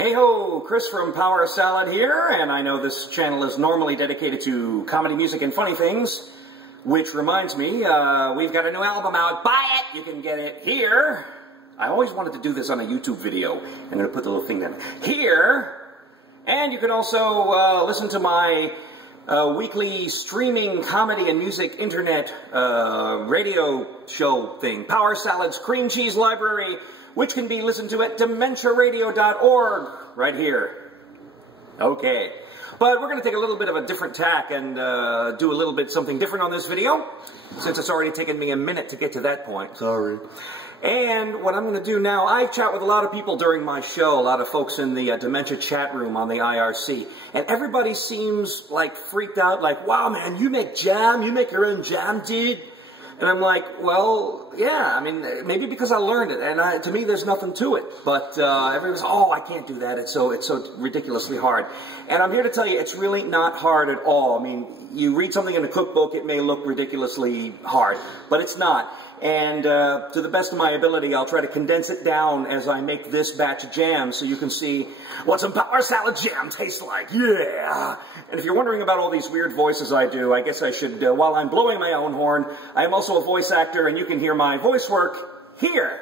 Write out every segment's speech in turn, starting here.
Hey ho, Chris from Power Salad here, and I know this channel is normally dedicated to comedy, music, and funny things, which reminds me, we've got a new album out. Buy it! You can get it here. I always wanted to do this on a YouTube video. I'm going to put the little thing down here. And you can also listen to my weekly streaming comedy and music internet radio show thing, Power Salad's Cream Cheese Library, which can be listened to at dementiaradio.org, right here. Okay. But we're going to take a little bit of a different tack and do a little bit something different on this video, since it's already taken me a minute to get to that point. Sorry. And what I'm going to do now, I chat with a lot of people during my show, a lot of folks in the dementia chat room on the IRC, and everybody seems like freaked out, like, wow, man, you make jam? You make your own jam, dude? And I'm like, well, yeah, I mean, maybe because I learned it, and to me, there's nothing to it. But everybody's, oh, I can't do that. It's so ridiculously hard. And I'm here to tell you, it's really not hard at all. I mean, you read something in a cookbook, it may look ridiculously hard, but it's not. And to the best of my ability, I'll try to condense it down as I make this batch of jam so you can see what some Power Salad jam tastes like. Yeah! And if you're wondering about all these weird voices I do, I guess I should, while I'm blowing my own horn, I am also a voice actor, and you can hear my voice work here.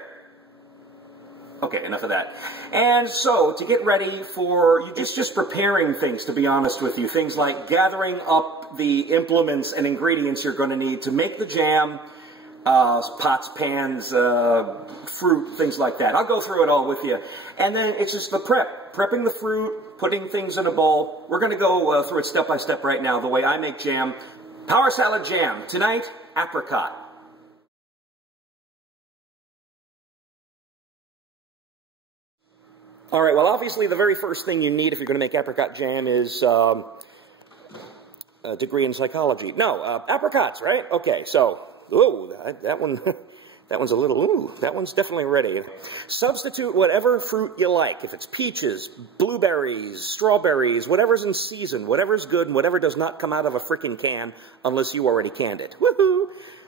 Okay, enough of that. And so, to get ready for, you just preparing things, to be honest with you. Things like gathering up the implements and ingredients you're going to need to make the jam, pots, pans, fruit, things like that. I'll go through it all with you. And then it's just the prep. Prepping the fruit, putting things in a bowl. We're going to go through it step by step right now, the way I make jam. Power Salad jam. Tonight, apricot. All right, well, obviously the very first thing you need if you're going to make apricot jam is a degree in psychology. No, apricots, right? Okay, so... Ooh, that one's a little, ooh, that one's definitely ready. Substitute whatever fruit you like. If it's peaches, blueberries, strawberries, whatever's in season, whatever's good, and whatever does not come out of a frickin' can unless you already canned it. Woohoo!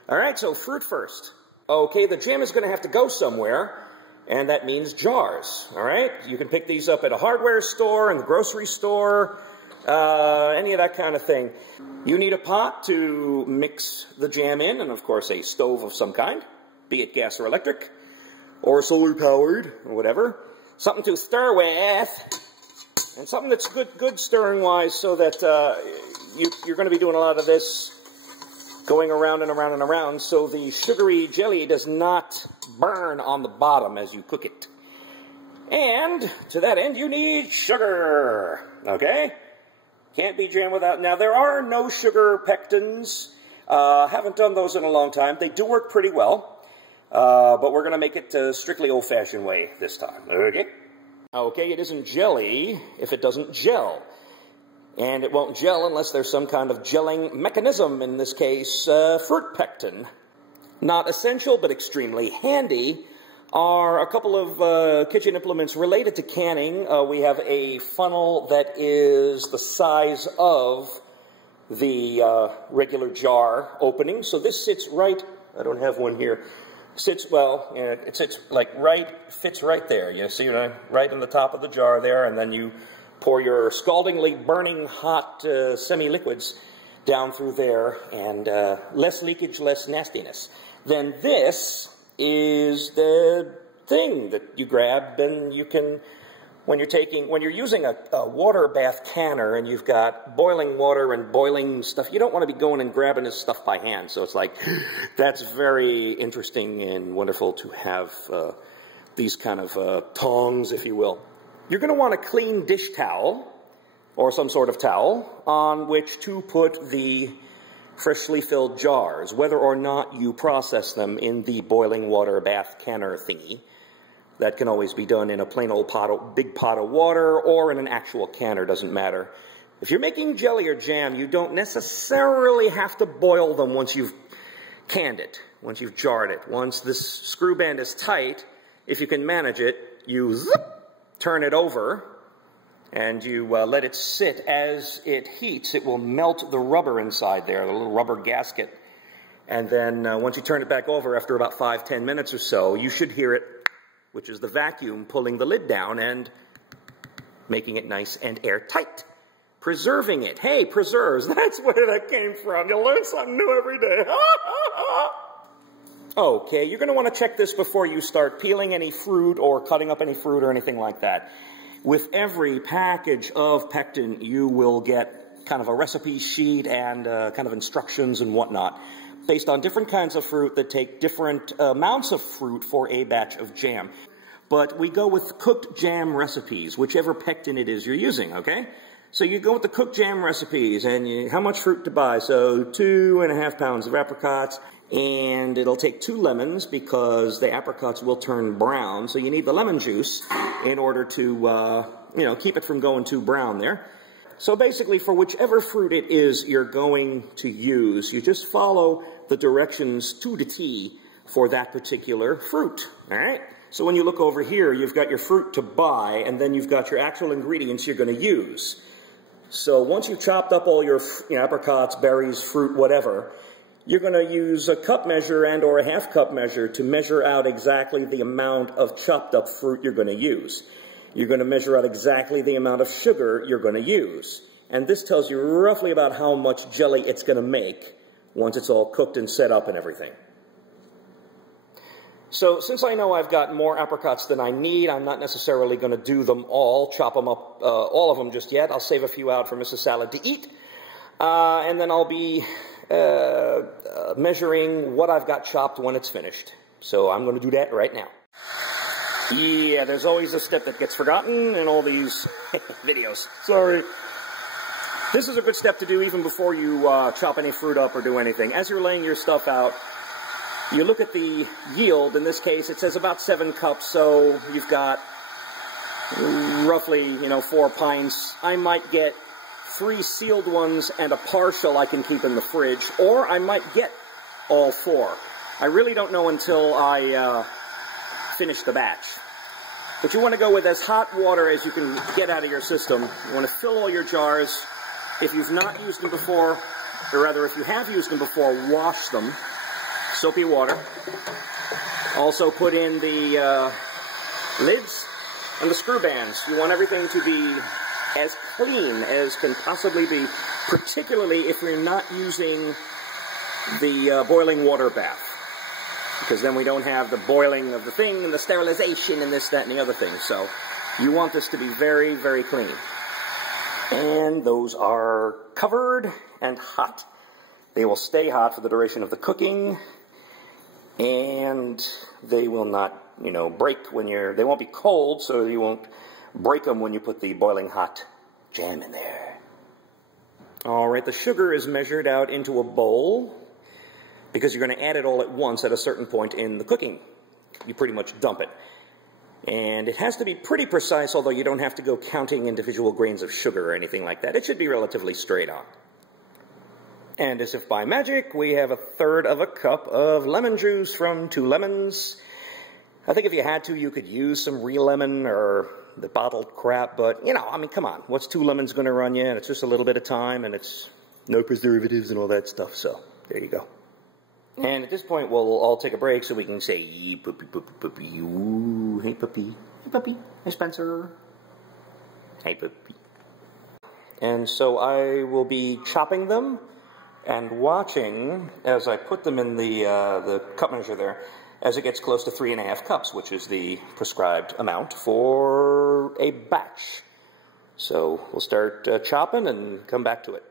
All right, so fruit first. Okay, the jam is going to have to go somewhere, and that means jars. All right? You can pick these up at a hardware store, in the grocery store, any of that kind of thing. You need a pot to mix the jam in, and of course a stove of some kind, be it gas or electric, or solar powered, or whatever. Something to stir with, and something that's good stirring wise, so that you're going to be doing a lot of this going around and around and around, so the sugary jelly does not burn on the bottom as you cook it. And to that end, you need sugar. Okay? Can't be jam without. Now, there are no sugar pectins. Haven't done those in a long time. They do work pretty well. But we're going to make it strictly old-fashioned way this time. Okay? Okay, it isn't jelly if it doesn't gel. And it won't gel unless there's some kind of gelling mechanism, in this case, fruit pectin. Not essential, but extremely handy are a couple of kitchen implements related to canning. We have a funnel that is the size of the regular jar opening. So this sits right, I don't have one here, sits, well, you know, it sits like right, fits right there. You see, right on the top of the jar there, and then you pour your scaldingly burning hot semi-liquids down through there, and less leakage, less nastiness. Then this is the thing that you grab, and you can, when you're using a water bath canner and you've got boiling water and boiling stuff, you don't want to be going and grabbing this stuff by hand. So it's like, that's very interesting and wonderful to have these kind of tongs, if you will. You're going to want a clean dish towel, or some sort of towel, on which to put the freshly filled jars, whether or not you process them in the boiling water bath canner thingy. That can always be done in a plain old big pot of water, or in an actual canner, doesn't matter. If you're making jelly or jam, you don't necessarily have to boil them once you've canned it, once you've jarred it. Once this screw band is tight, if you can manage it, you turn it over, and you let it sit. As it heats, it will melt the rubber inside there, the little rubber gasket. And then once you turn it back over after about 5-10 minutes or so, you should hear it, which is the vacuum pulling the lid down, and making it nice and airtight. Preserving it. Hey, preserves. That's where that came from. You learn something new every day. Okay, you're going to want to check this before you start peeling any fruit or cutting up any fruit or anything like that. With every package of pectin, you will get kind of a recipe sheet and kind of instructions and whatnot, based on different kinds of fruit that take different amounts of fruit for a batch of jam. But we go with cooked jam recipes, whichever pectin it is you're using, okay? So you go with the cooked jam recipes, and how much fruit to buy? So 2.5 pounds of apricots, and it'll take 2 lemons because the apricots will turn brown. So you need the lemon juice in order to, keep it from going too brown there. So basically, for whichever fruit it is you're going to use, you just follow the directions to the T for that particular fruit, all right? So when you look over here, you've got your fruit to buy, and then you've got your actual ingredients you're going to use. So once you've chopped up all your apricots, berries, fruit, whatever, you're going to use a cup measure and or a half cup measure to measure out exactly the amount of chopped up fruit you're going to use. You're going to measure out exactly the amount of sugar you're going to use. And this tells you roughly about how much jelly it's going to make once it's all cooked and set up and everything. So since I know I've got more apricots than I need, I'm not necessarily going to do them all, chop them up, all of them just yet. I'll save a few out for Mrs. Salad to eat. And then I'll be measuring what I've got chopped when it's finished. So I'm going to do that right now. Yeah, there's always a step that gets forgotten in all these videos. Sorry. This is a good step to do even before you chop any fruit up or do anything. As you're laying your stuff out, you look at the yield. In this case, it says about 7 cups, so you've got roughly, 4 pints. I might get 3 sealed ones and a partial I can keep in the fridge, or I might get all 4. I really don't know until I finish the batch. But you want to go with as hot water as you can get out of your system. You want to fill all your jars. If you've not used them before, or rather if you have used them before, wash them. Soapy water. Also put in the lids and the screw bands. You want everything to be as clean as can possibly be, particularly if you're not using the boiling water bath. Because then we don't have the boiling of the thing and the sterilization and this, that, and the other thing. So you want this to be very, very clean. And those are covered and hot. They will stay hot for the duration of the cooking. And they will not, break when they won't be cold, so you won't break them when you put the boiling hot jam in there. All right, the sugar is measured out into a bowl because you're going to add it all at once at a certain point in the cooking. You pretty much dump it. And it has to be pretty precise, although you don't have to go counting individual grains of sugar or anything like that. It should be relatively straight on. And as if by magic, we have 1/3 cup of lemon juice from 2 lemons. I think if you had to, you could use some real lemon or the bottled crap, but, come on. What's 2 lemons going to run you? And it's just a little bit of time, and it's no preservatives and all that stuff, so there you go. And at this point, we'll all take a break so we can say, yee, puppy, puppy, puppy, ooh, hey, puppy. Hey, puppy. Hey, Spencer. Hey, puppy. And so I will be chopping them and watching as I put them in the cup measure there as it gets close to 3.5 cups, which is the prescribed amount for a batch. So we'll start chopping and come back to it.